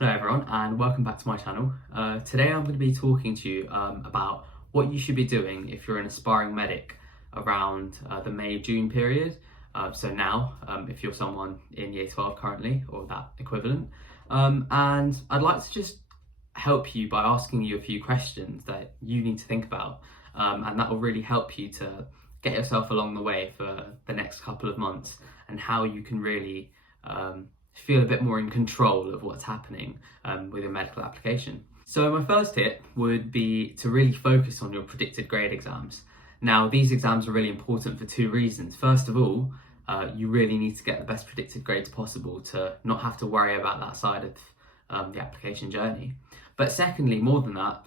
Hello everyone and welcome back to my channel. Today I'm going to be talking to you about what you should be doing if you're an aspiring medic around the May-June period. So now, if you're someone in Year 12 currently or that equivalent. And I'd like to just help you by asking you a few questions that you need to think about. And that will really help you to get yourself along the way for the next couple of months and how you can really feel a bit more in control of what's happening with your medical application. So my first tip would be to really focus on your predicted grade exams. Now, these exams are really important for two reasons. First of all, you really need to get the best predicted grades possible to not have to worry about that side of the application journey. But secondly, more than that,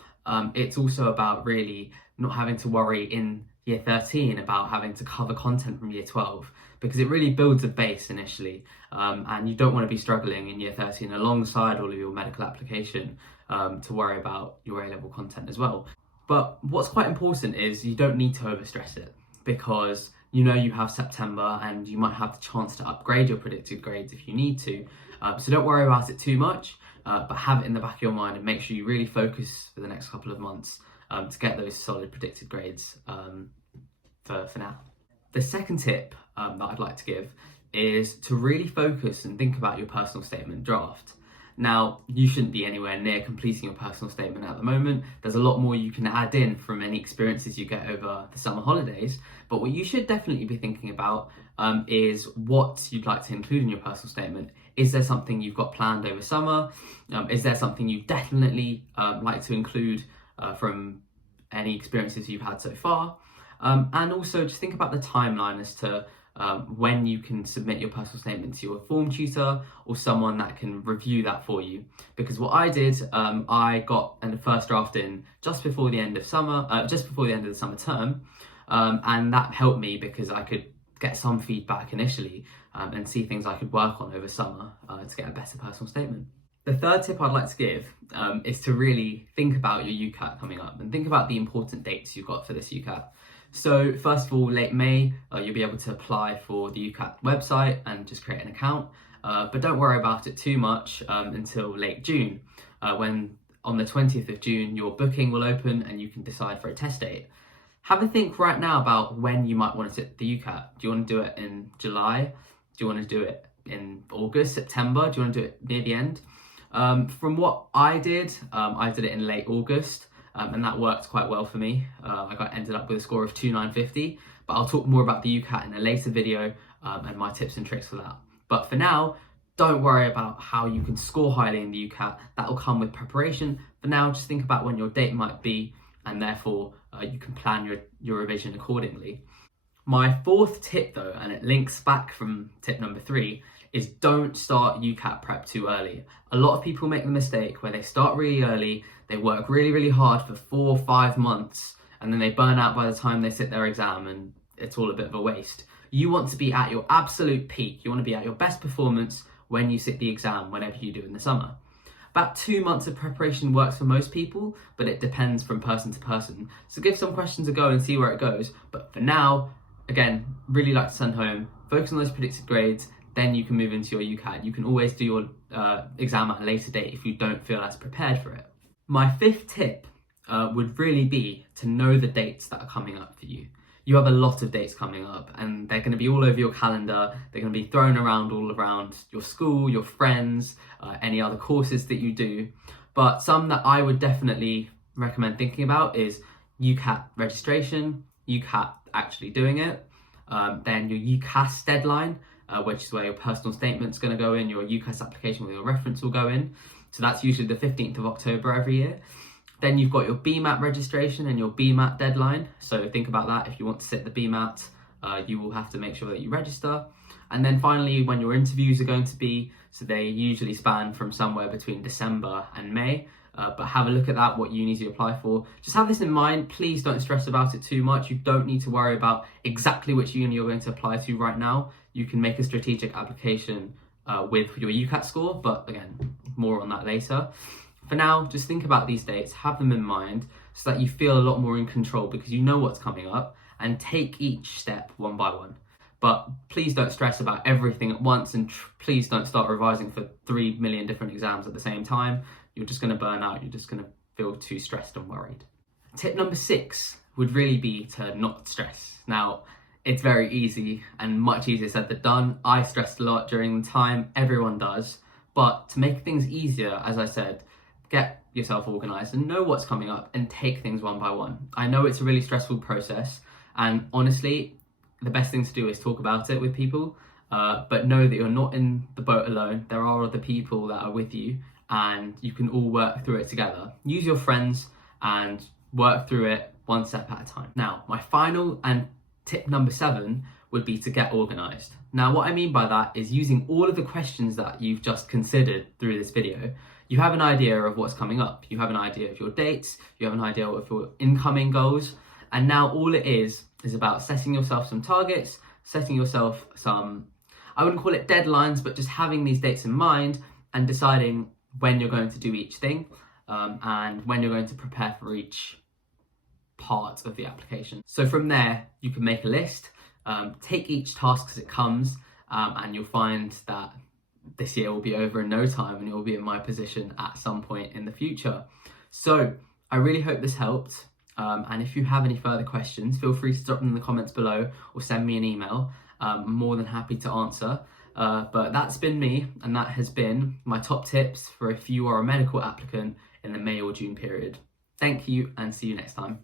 it's also about really not having to worry in Year 13 about having to cover content from Year 12, because it really builds a base initially, and you don't want to be struggling in Year 13 alongside all of your medical application to worry about your A-level content as well. But what's quite important is you don't need to overstress it, because you know you have September and you might have the chance to upgrade your predicted grades if you need to. So don't worry about it too much, but have it in the back of your mind and make sure you really focus for the next couple of months to get those solid predicted grades for now. The second tip that I'd like to give is to really focus and think about your personal statement draft. Now, you shouldn't be anywhere near completing your personal statement at the moment. There's a lot more you can add in from any experiences you get over the summer holidays, but what you should definitely be thinking about is what you'd like to include in your personal statement. Is there something you've got planned over summer? Is there something you definitely like to include from any experiences you've had so far? And also just think about the timeline as to when you can submit your personal statement to your form tutor or someone that can review that for you. Because what I did, I got the first draft in just before the end of summer, just before the end of the summer term, and that helped me because I could get some feedback initially and see things I could work on over summer to get a better personal statement. The third tip I'd like to give is to really think about your UCAT coming up and think about the important dates you've got for this UCAT. So first of all, late May, you'll be able to apply for the UCAT website and just create an account, but don't worry about it too much until late June, when on the 20th of June, your booking will open and you can decide for a test date. Have a think right now about when you might want to sit the UCAT. Do you want to do it in July? Do you want to do it in August, September? Do you want to do it near the end? From what I did it in late August. And that worked quite well for me. I ended up with a score of 2,950, but I'll talk more about the UCAT in a later video and my tips and tricks for that. But for now, don't worry about how you can score highly in the UCAT. That will come with preparation. For now, just think about when your date might be, and therefore you can plan your revision accordingly. My fourth tip though, and it links back from tip number 3, is don't start UCAT prep too early. A lot of people make the mistake where they start really early, they work really, really hard for 4 or 5 months, and then they burn out by the time they sit their exam and it's all a bit of a waste. You want to be at your absolute peak. You want to be at your best performance when you sit the exam, whenever you do in the summer. About 2 months of preparation works for most people, but it depends from person to person. So give some questions a go and see where it goes. But for now, again, really like to send home, focus on those predicted grades, then you can move into your UCAT. You can always do your exam at a later date if you don't feel as prepared for it. My fifth tip would really be to know the dates that are coming up for you. You have a lot of dates coming up and they're going to be all over your calendar. They're going to be thrown around all around your school, your friends, any other courses that you do. But some that I would definitely recommend thinking about is UCAT registration, UCAT actually doing it, then your UCAS deadline, which is where your personal statement's going to go in, your UCAS application with your reference will go in. So that's usually the 15th of October every year. Then you've got your BMAT registration and your BMAT deadline. So think about that. If you want to sit the BMAT, you will have to make sure that you register. And then finally, when your interviews are going to be, so they usually span from somewhere between December and May. But have a look at that, what unis you apply for. Just have this in mind. Please don't stress about it too much. You don't need to worry about exactly which uni you're going to apply to right now. You can make a strategic application with your UCAT score, but again, more on that later. For now, just think about these dates, have them in mind so that you feel a lot more in control because you know what's coming up, and take each step one by one. But please don't stress about everything at once, and please don't start revising for 3 million different exams at the same time. You're just going to burn out. You're just going to feel too stressed and worried. Tip number 6 would really be to not stress. Now, it's very easy and much easier said than done. I stressed a lot during the time, everyone does. But to make things easier, as I said, get yourself organised and know what's coming up and take things one by one. I know it's a really stressful process, and honestly, the best thing to do is talk about it with people, but know that you're not in the boat alone. There are other people that are with you, and you can all work through it together. Use your friends and work through it one step at a time. Now, my final and tip number 7 would be to get organised. Now, what I mean by that is using all of the questions that you've just considered through this video. You have an idea of what's coming up. You have an idea of your dates. You have an idea of your incoming goals. And now all it is about setting yourself some targets, setting yourself some, I wouldn't call it deadlines, but just having these dates in mind and deciding when you're going to do each thing, and when you're going to prepare for each part of the application. So from there, you can make a list, take each task as it comes, and you'll find that this year will be over in no time and you'll be in my position at some point in the future. So I really hope this helped. And if you have any further questions, feel free to drop them in the comments below or send me an email. I'm more than happy to answer. But that's been me, and that has been my top tips for if you are a medical applicant in the May or June period. Thank you, and see you next time.